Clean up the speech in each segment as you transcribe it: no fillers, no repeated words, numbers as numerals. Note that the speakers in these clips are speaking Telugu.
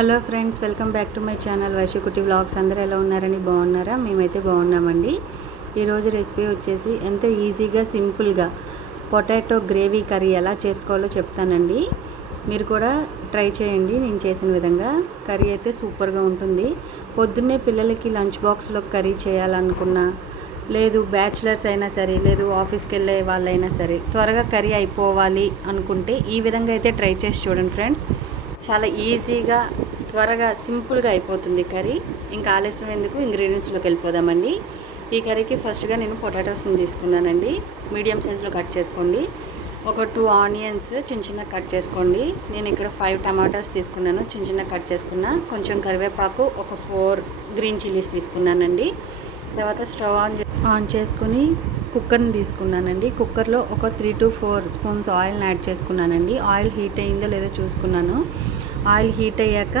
Hello friends, welcome back to my channel Vaishakuti vlogs. అందరూ ఎలా ఉన్నారని బాగున్నారా? మేమైతే బాగున్నామండి. ఈరోజు రెసిపీ వచ్చేసి ఎంతో ఈజీగా సింపుల్గా పొటాటో గ్రేవీ కర్రీ ఎలా చేసుకోవాలో చెప్తానండి. మీరు కూడా ట్రై చేయండి నేను చేసిన విధంగా. కర్రీ అయితే సూపర్గా ఉంటుంది. పొద్దున్నే పిల్లలకి లంచ్ బాక్స్లో కర్రీ చేయాలనుకున్నా, లేదు బ్యాచిలర్స్ అయినా సరే, లేదు ఆఫీస్కి వెళ్ళే వాళ్ళైనా సరే, త్వరగా కర్రీ అయిపోవాలి అనుకుంటే ఈ విధంగా అయితే ట్రై చేసి చూడండి ఫ్రెండ్స్. చాలా ఈజీగా త్వరగా సింపుల్గా అయిపోతుంది కర్రీ. ఇంకా ఆలస్యం ఎందుకు, ఇంగ్రీడియంట్స్లోకి వెళ్ళిపోదామండి. ఈ కర్రీకి ఫస్ట్గా నేను పొటాటోస్ని తీసుకున్నానండి. మీడియం సైజులో కట్ చేసుకోండి. ఒక 2 ఆనియన్స్ చిన్న చిన్న కట్ చేసుకోండి. నేను ఇక్కడ 5 టమాటాస్ తీసుకున్నాను, చిన్న చిన్న కట్ చేసుకున్నా. కొంచెం కరివేపాకు, ఒక 4 గ్రీన్ చిల్లీస్ తీసుకున్నానండి. తర్వాత స్టవ్ ఆన్ చేసుకుని కుక్కర్ని తీసుకున్నానండి. కుక్కర్లో ఒక 3 to 4 స్పూన్స్ ఆయిల్ని యాడ్ చేసుకున్నానండి. ఆయిల్ హీట్ అయిందో లేదో చూసుకున్నాను. ఆయిల్ హీట్ అయ్యాక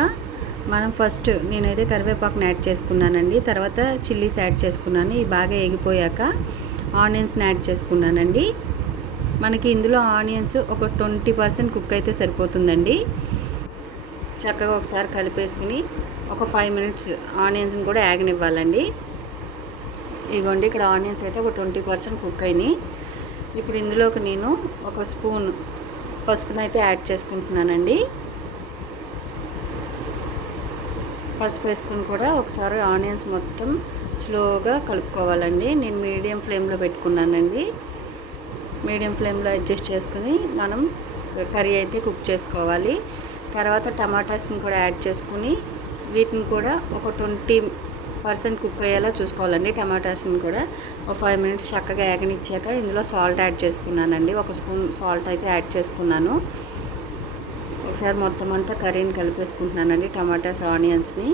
మనం ఫస్ట్ నేనైతే కరివేపాకుని యాడ్ చేసుకున్నానండి. తర్వాత చిల్లీస్ యాడ్ చేసుకున్నాను. ఇవి బాగా ఎగిపోయాక ఆనియన్స్ని యాడ్ చేసుకున్నానండి. మనకి ఇందులో ఆనియన్స్ ఒక 20% కుక్ అయితే సరిపోతుందండి. చక్కగా ఒకసారి కలిపేసుకుని ఒక 5 minutes ఆనియన్స్ని కూడా యాగనివ్వాలండి. ఇదిగోండి, ఇక్కడ ఆనియన్స్ అయితే ఒక 20% కుక్ అయినాయి. ఇప్పుడు ఇందులోకి నేను ఒక స్పూన్ పసుపును అయితే యాడ్ చేసుకుంటున్నానండి. పసుపు వేసుకుని కూడా ఒకసారి ఆనియన్స్ మొత్తం స్లోగా కలుపుకోవాలండి. నేను మీడియం ఫ్లేమ్లో పెట్టుకున్నానండి. మీడియం ఫ్లేమ్లో అడ్జస్ట్ చేసుకుని మనం కర్రీ అయితే కుక్ చేసుకోవాలి. తర్వాత టమాటాస్ని కూడా యాడ్ చేసుకుని వీటిని కూడా ఒక 20% కుక్ అయ్యేలా చూసుకోవాలండి. టమాటాస్ని కూడా ఒక 5 minutes చక్కగా యాగనిచ్చాక ఇందులో సాల్ట్ యాడ్ చేసుకున్నానండి. ఒక స్పూన్ సాల్ట్ అయితే యాడ్ చేసుకున్నాను. ఒకసారి మొత్తం అంతా కర్రీని కలిపేసుకుంటున్నానండి, టమాటాస్ ఆనియన్స్ని.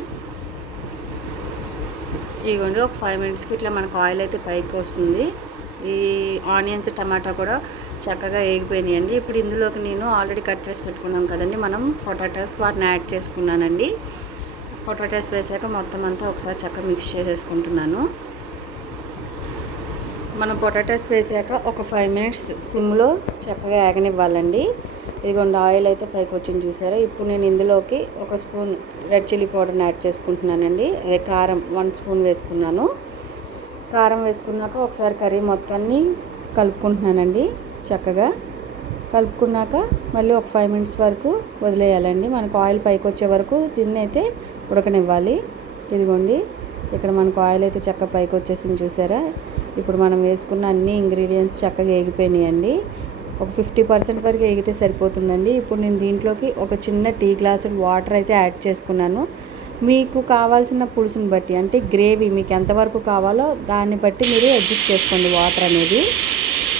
ఇదిగోండి, ఒక 5 minutesకి ఇట్లా మనకు ఆయిల్ అయితే పైకి వస్తుంది. ఈ ఆనియన్స్ టమాటా కూడా చక్కగా వేగిపోయినాయండి. ఇప్పుడు ఇందులోకి నేను ఆల్రెడీ కట్ చేసి పెట్టుకున్నాం కదండి మనం పొటాటోస్, వాటిని యాడ్ చేసుకున్నానండి. పొటాటోస్ వేసాక మొత్తం అంతా ఒకసారి చక్కగా మిక్స్ చేసేసుకుంటున్నాను. మనం పొటాటోస్ వేసాక ఒక 5 minutes సిమ్లో చక్కగా యాగనివ్వాలండి. ఇదిగోండి, ఆయిల్ అయితే పైకి వచ్చింది చూసారా. ఇప్పుడు నేను ఇందులోకి ఒక స్పూన్ రెడ్ చిల్లీ పౌడర్ని యాడ్ చేసుకుంటున్నానండి. అదే కారం 1 స్పూన్ వేసుకున్నాను. కారం వేసుకున్నాక ఒకసారి కర్రీ మొత్తాన్ని కలుపుకుంటున్నానండి. చక్కగా కలుపుకున్నాక మళ్ళీ ఒక 5 minutes వరకు వదిలేయాలండి. మనకు ఆయిల్ పైకి వచ్చే వరకు దీన్ని అయితే ఉడకనివ్వాలి. ఇదిగోండి, ఇక్కడ మనకు ఆయిల్ అయితే చక్కగా పైకి వచ్చేసింది చూసారా. ఇప్పుడు మనం వేసుకున్న అన్ని ఇంగ్రీడియంట్స్ చక్కగా వేగిపోయినాయండి. ఒక 50% వరకు వేగితే సరిపోతుందండి. ఇప్పుడు నేను దీంట్లోకి ఒక చిన్న టీ గ్లాసు వాటర్ అయితే యాడ్ చేసుకున్నాను. మీకు కావాల్సిన పులుసుని బట్టి, అంటే గ్రేవీ మీకు ఎంతవరకు కావాలో దాన్ని బట్టి మీరు అడ్జస్ట్ చేసుకోండి వాటర్ అనేది.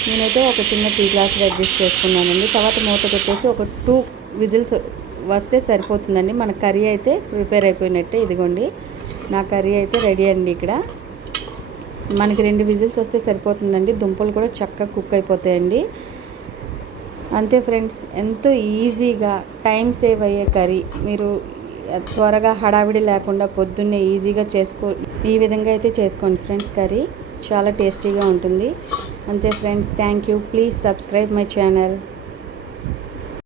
నేనైతే ఒక చిన్న టీ గ్లాసులో అడ్జస్ట్ చేసుకున్నానండి. తర్వాత మూత పెట్టేసి ఒక 2 విజిల్స్ వస్తే సరిపోతుందండి. మన కర్రీ అయితే ప్రిపేర్ అయిపోయినట్టే. ఇదిగోండి, నా కర్రీ అయితే రెడీ అండి. ఇక్కడ మనకి 2 విజిల్స్ వస్తే సరిపోతుందండి. దుంపలు కూడా చక్కగా కుక్ అయిపోతాయండి. అంతే ఫ్రెండ్స్, ఎంతో ఈజీగా టైం సేవ్ అయ్యే కర్రీ. మీరు త్వరగా హడావిడి లేకుండా పొద్దున్నే ఈజీగా ఈ విధంగా అయితే చేసుకోండి ఫ్రెండ్స్. కర్రీ చాలా టేస్టీగా ఉంటుంది. అంతే friends, thank you. Please subscribe my channel.